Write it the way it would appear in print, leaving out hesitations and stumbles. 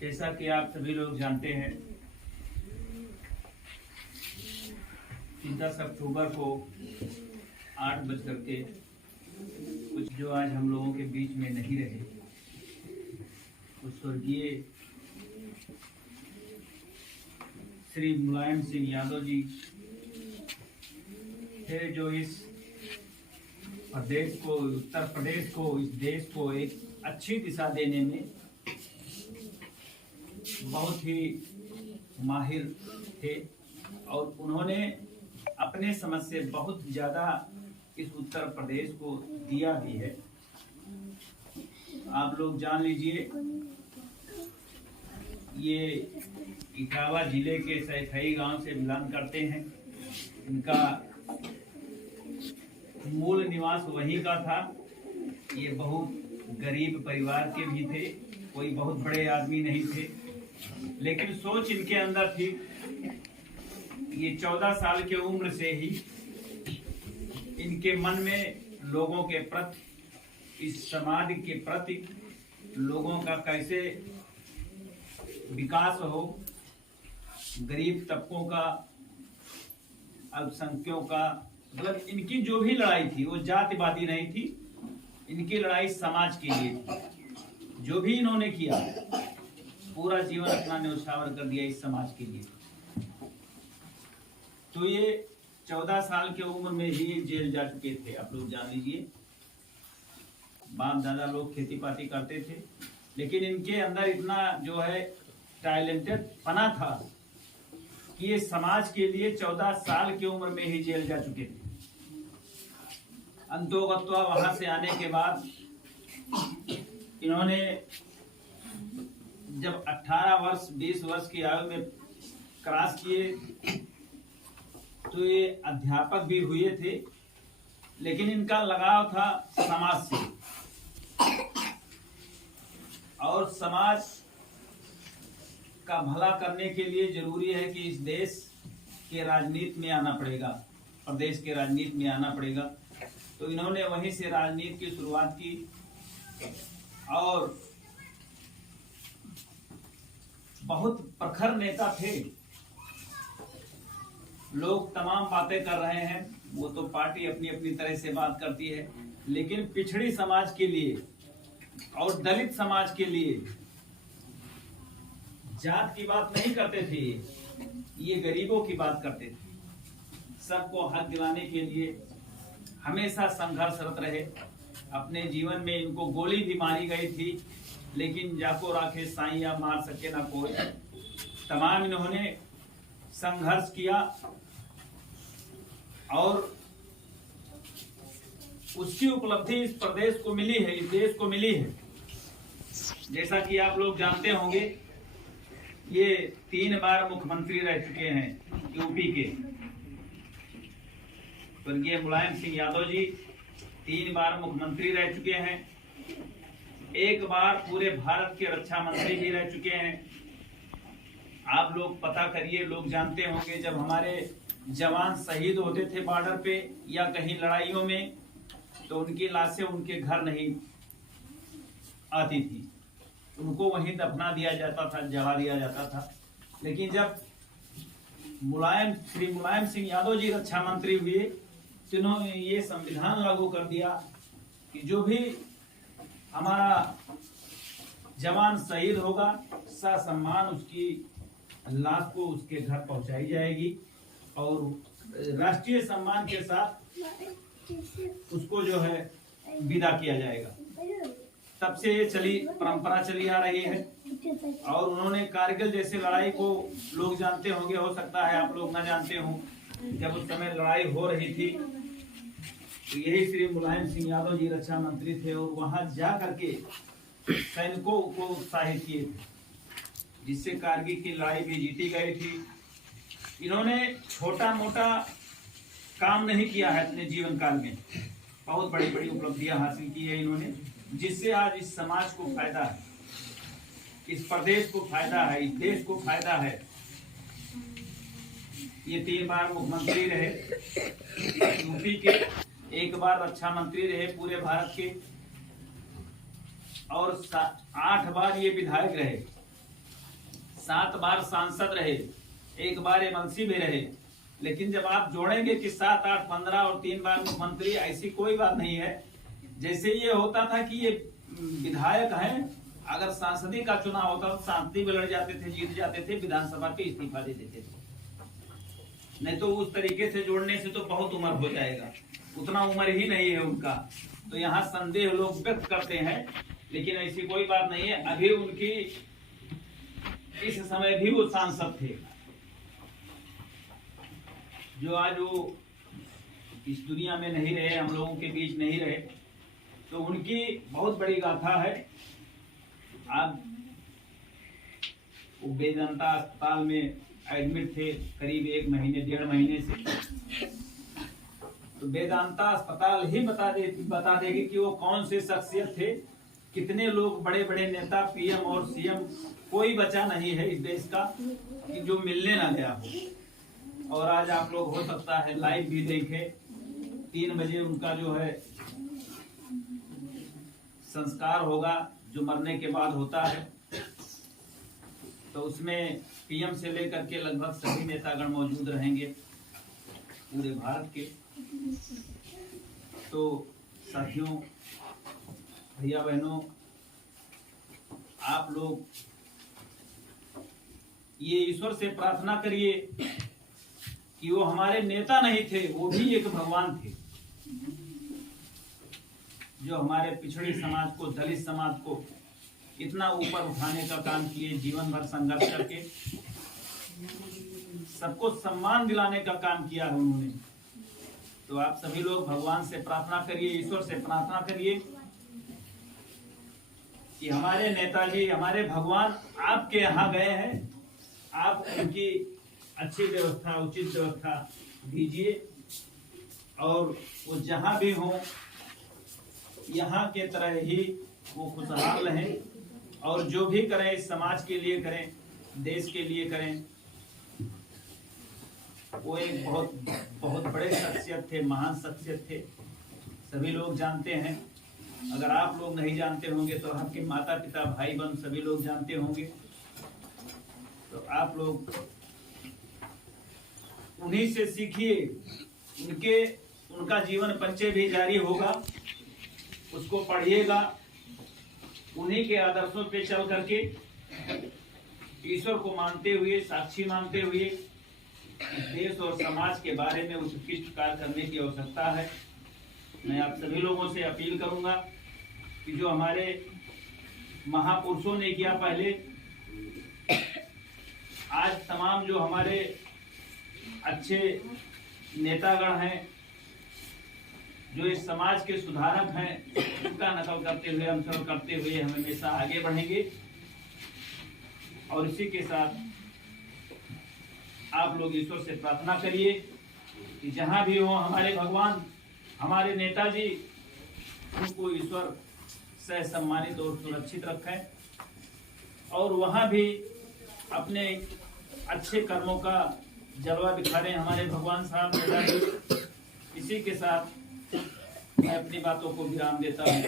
जैसा कि आप सभी लोग जानते हैं कि 10 अक्टूबर को 8 बज करके कुछ जो आज हम लोगों के बीच में नहीं रहे, उस स्वर्गीय श्री मुलायम सिंह यादव जी थे, जो इस प्रदेश को, उत्तर प्रदेश को, इस देश को एक अच्छी दिशा देने में बहुत ही माहिर थे और उन्होंने अपने समझ से बहुत ज़्यादा इस उत्तर प्रदेश को दिया भी है। आप लोग जान लीजिए, ये इटावा जिले के सैफई गांव से बिलोंग करते हैं। इनका मूल निवास वहीं का था। ये बहुत गरीब परिवार के भी थे, कोई बहुत बड़े आदमी नहीं थे, लेकिन सोच इनके अंदर थी। ये 14 साल के उम्र से ही इनके मन में लोगों के प्रति, इस समाज के प्रति लोगों का कैसे विकास हो, गरीब तबकों का, अल्पसंख्यकों का, मतलब इनकी जो भी लड़ाई थी वो जातिवादी नहीं थी। इनकी लड़ाई समाज के लिए थी। जो भी इन्होंने किया, पूरा जीवन अपना न्यौछावर कर दिया इस समाज के लिए। तो ये 14 साल के उम्र में ही जेल जा चुके थे। आप लोग जान लीजिए, बाप दादा लोग खेती पाती करते थे, लेकिन इनके अंदर इतना जो है टैलेंटेड पना था कि ये समाज के लिए 14 साल की उम्र में ही जेल जा चुके थे। अंतोगत्वा वहां से आने के बाद इन्होंने जब 18 वर्ष 20 वर्ष की आयु में क्रॉस किए तो ये अध्यापक भी हुए थे, लेकिन इनका लगाव था समाज से और समाज का भला करने के लिए जरूरी है कि इस देश के राजनीति में आना पड़ेगा, प्रदेश के राजनीति में आना पड़ेगा। तो इन्होंने वहीं से राजनीति की शुरुआत की और बहुत प्रखर नेता थे। लोग तमाम बातें कर रहे हैं, वो तो पार्टी अपनी अपनी तरह से बात करती है, लेकिन पिछड़ी समाज के लिए और दलित समाज के लिए जात की बात नहीं करते थे। ये गरीबों की बात करते थे। सबको हक दिलाने के लिए हमेशा संघर्षरत रहे। अपने जीवन में इनको गोली भी मारी गई थी, लेकिन जाको राखे साईं मार सके ना कोई। तमाम इन्होंने संघर्ष किया और उसकी उपलब्धि इस प्रदेश को मिली है, इस देश को मिली है। जैसा कि आप लोग जानते होंगे, ये 3 बार मुख्यमंत्री रह चुके हैं यूपी के। स्वर्गीय मुलायम सिंह यादव जी 3 बार मुख्यमंत्री रह चुके हैं। 1 बार पूरे भारत के रक्षा मंत्री भी रह चुके हैं। आप लोग पता करिए, लोग जानते होंगे, जब हमारे जवान शहीद होते थे बॉर्डर पे या कहीं लड़ाइयों में, तो उनकी लाशें उनके घर नहीं आती थी, उनको वहीं दफना दिया जाता था, जला दिया जाता था। लेकिन जब श्री मुलायम सिंह यादव जी रक्षा मंत्री हुए, जिन्होंने ये संविधान लागू कर दिया कि जो भी हमारा जवान शहीद होगा, ससम्मान उसकी लाश को उसके घर पहुंचाई जाएगी और राष्ट्रीय सम्मान के साथ उसको जो है विदा किया जाएगा। तब से ये परंपरा चली आ रही है। और उन्होंने कारगिल जैसे लड़ाई को लोग जानते होंगे, हो सकता है आप लोग ना जानते हो। जब उस समय लड़ाई हो रही थी, तो यही श्री मुलायम सिंह यादव जी रक्षा मंत्री थे और वहां जा करके सैनिकों को उत्साहित किए थे, जिससे कारगिल की लड़ाई भी जीती गई थी। इन्होंने छोटा मोटा काम नहीं किया है अपने जीवन काल में, बहुत बड़ी बड़ी उपलब्धियां हासिल की है इन्होंने, जिससे आज इस समाज को फायदा है, इस प्रदेश को फायदा है, इस देश को फायदा है। ये 3 बार मुख्यमंत्री रहे यूपी के, 1 बार रक्षा मंत्री रहे पूरे भारत के, और 8 बार ये विधायक रहे। 7 बार सांसद रहे, 1 बार एमएलसी भी रहे, लेकिन जब आप जोड़ेंगे कि 7, 8, 15 और 3 बार मुख्यमंत्री, ऐसी कोई बात नहीं है। जैसे ये होता था कि ये विधायक हैं, अगर सांसदी का चुनाव होता तो सांसदी में लड़ जाते थे, जीत जाते थे, विधानसभा पे इस्तीफा दे देते थे। नहीं तो उस तरीके से जोड़ने से तो बहुत उम्र हो जाएगा, उतना उम्र ही नहीं है उनका। तो यहाँ संदेह लोग व्यक्त करते हैं, लेकिन ऐसी कोई बात नहीं है। अभी उनकी इस समय भी वो सांसद थे, जो आज वो इस दुनिया में नहीं रहे, हम लोगों के बीच नहीं रहे, तो उनकी बहुत बड़ी गाथा है। आज वो वेदांता अस्पताल में एडमिट थे करीब 1 महीने 1.5 महीने से। तो वेदांता अस्पताल ही बता देगी कि वो कौन से शख्सियत थे, कितने लोग बड़े बड़े नेता, पीएम और सीएम, कोई बचा नहीं है इस देश का कि जो मिलने ना गया हो। और आज आप लोग हो सकता है लाइव भी देखे, 3 बजे उनका जो है संस्कार होगा, जो मरने के बाद होता है। तो उसमें पीएम से लेकर के लगभग सभी नेतागण मौजूद रहेंगे पूरे भारत के। तो साथियों, भैया बहनों, आप लोग ये ईश्वर से प्रार्थना करिए कि वो हमारे नेता नहीं थे, वो भी एक भगवान थे, जो हमारे पिछड़ी समाज को, दलित समाज को इतना ऊपर उठाने का काम किए, जीवन भर संघर्ष करके सबको सम्मान दिलाने का काम किया है उन्होंने। तो आप सभी लोग भगवान से प्रार्थना करिए, ईश्वर से प्रार्थना करिए कि हमारे नेताजी, हमारे भगवान आपके यहाँ गए हैं, आप उनकी अच्छी व्यवस्था, उचित व्यवस्था दीजिए, और वो जहाँ भी हों यहाँ के तरह ही वो खुशहाल रहें, और जो भी करें इस समाज के लिए करें, देश के लिए करें। वो एक बहुत बड़े शख्सियत थे, महान शख्सियत थे, सभी लोग जानते हैं। अगर आप लोग नहीं जानते होंगे तो आपके माता पिता, भाई बहन सभी लोग जानते होंगे। तो आप लोग उन्हीं से सीखिए, उनका जीवन परिचय भी जारी होगा, उसको पढ़िएगा, उन्हीं के आदर्शों पे चल करके ईश्वर को मानते हुए, साक्षी मानते हुए देश और समाज के बारे में उत्कृष्ट कार्य करने की आवश्यकता है। मैं आप सभी लोगों से अपील करूंगा कि जो हमारे महापुरुषों ने किया पहले, आज तमाम जो हमारे अच्छे नेतागण हैं, जो इस समाज के सुधारक हैं, उनका नकल करते हुए, अनुसरण करते हुए हम हमेशा आगे बढ़ेंगे। और इसी के साथ आप लोग ईश्वर से प्रार्थना करिए कि जहां भी हो हमारे भगवान, हमारे नेताजी, उनको ईश्वर से सम्मानित और सुरक्षित रखें, और वहां भी अपने अच्छे कर्मों का जलवा दिखाएं हमारे भगवान साहब नेताजी। इसी के साथ मैं अपनी बातों को विराम देता हूँ।